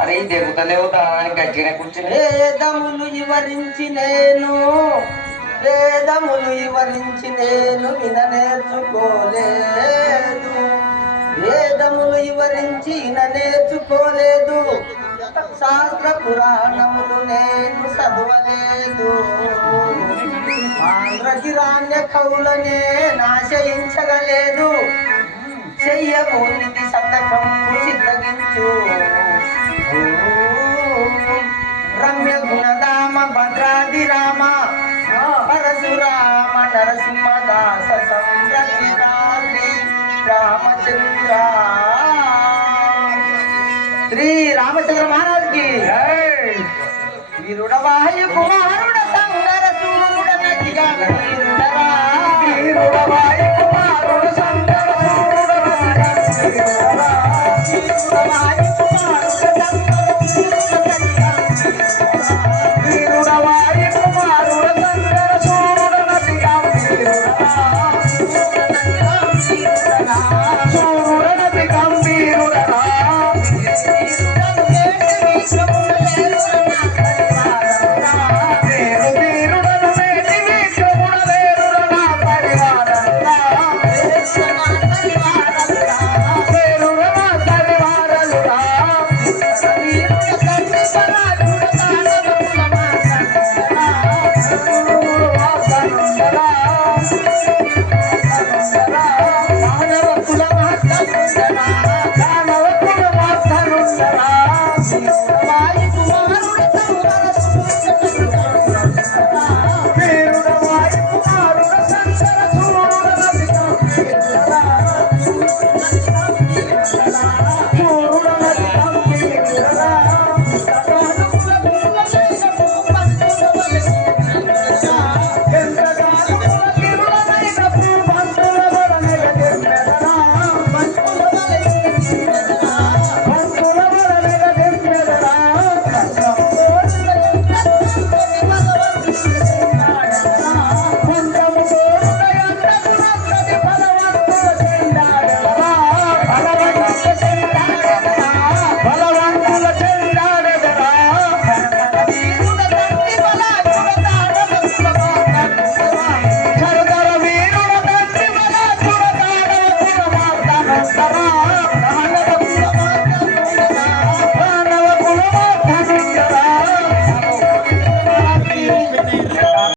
అరే ఈ దెబ్బతలేవు దానికి కూర్చుని వేదములు వివరించి నేను వేదములు వివరించి నేను విన నేర్చుకోలేదు వేదములు వివరించి విన నేర్చుకోలేదు శాస్త్ర పురాణములు నేను చదవలేదు. ఆంధ్రగిరాణ్య కవులనే నాశయించగలేదు. చెయ్యమూనిది సంతకం సిద్ధగించు. పరశురామ నరసింహదాస సంరక్షితాది రామచంద్ర శ్రీ రామచంద్ర మహారాజ్కి వీరుడవాయు కుమారుడ సంగర సూరుడ నదిగా వీరుడరా వీరుడవాయు కుమారుడ సంగర సూరుడ నదిగా వీరుడరా వీరుడవాయు Sarah.